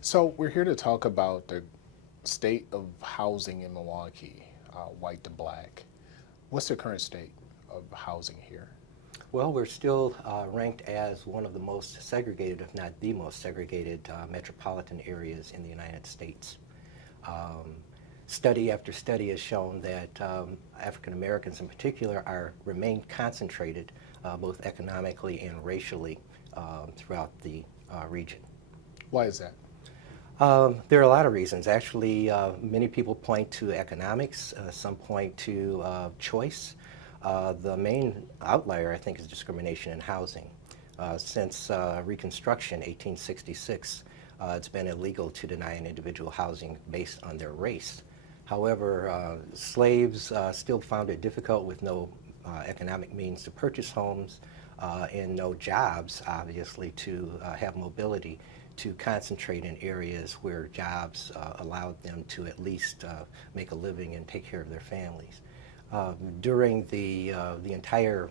So we're here to talk about the state of housing in Milwaukee, white to black. What's the current state of housing here? Well, we're still ranked as one of the most segregated, if not the most segregated, metropolitan areas in the United States. Um, Study after study has shown that African Americans in particular remain concentrated both economically and racially throughout the region. Why is that? There are a lot of reasons. Actually, many people point to economics, some point to choice. The main outlier, I think, is discrimination in housing. Since Reconstruction, 1866, it's been illegal to deny an individual housing based on their race. However, slaves still found it difficult with no economic means to purchase homes and no jobs, obviously, to have mobility to concentrate in areas where jobs allowed them to at least make a living and take care of their families. During the entire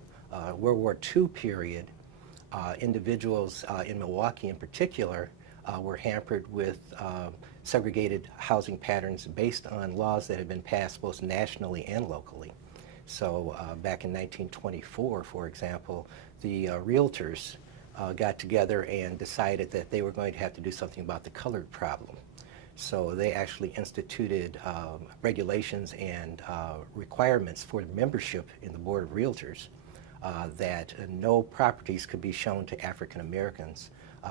World War II period, individuals in Milwaukee in particular were hampered with segregated housing patterns based on laws that had been passed both nationally and locally. So back in 1924, for example, the realtors got together and decided that they were going to have to do something about the colored problem. So they actually instituted regulations and requirements for membership in the Board of Realtors that no properties could be shown to African Americans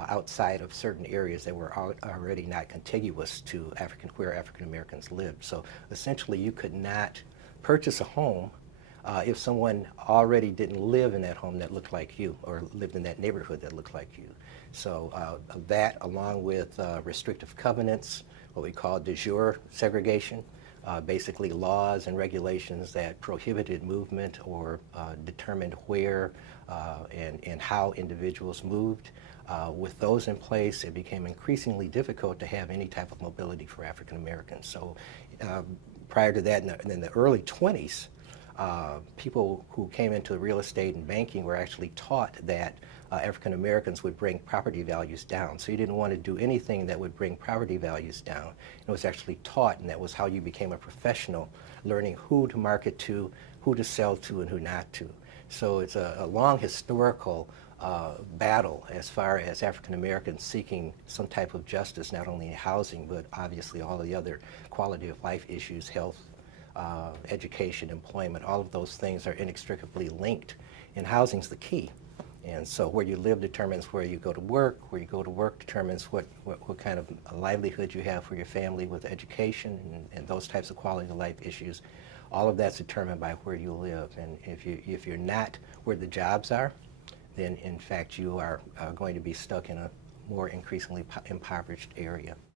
outside of certain areas that were already not contiguous to where African Americans lived. So essentially you could not purchase a home if someone already didn't live in that home that looked like you or lived in that neighborhood that looked like you. So that, along with restrictive covenants, what we call de jure segregation, basically laws and regulations that prohibited movement or determined where and how individuals moved. With those in place, it became increasingly difficult to have any type of mobility for African Americans. So prior to that, in the early 20s, people who came into real estate and banking were actually taught that African Americans would bring property values down. So you didn't want to do anything that would bring property values down. It was actually taught, and that was how you became a professional, learning who to market to, who to sell to, and who not to. So it's a long historical battle as far as African Americans seeking some type of justice, not only in housing, but obviously all the other quality of life issues, health, education, employment. All of those things are inextricably linked, and housing's the key. And so where you live determines where you go to work. Where you go to work determines what kind of livelihood you have for your family with education and those types of quality of life issues. All of that's determined by where you live. And if you're not where the jobs are, then in fact you are going to be stuck in a more increasingly impoverished area.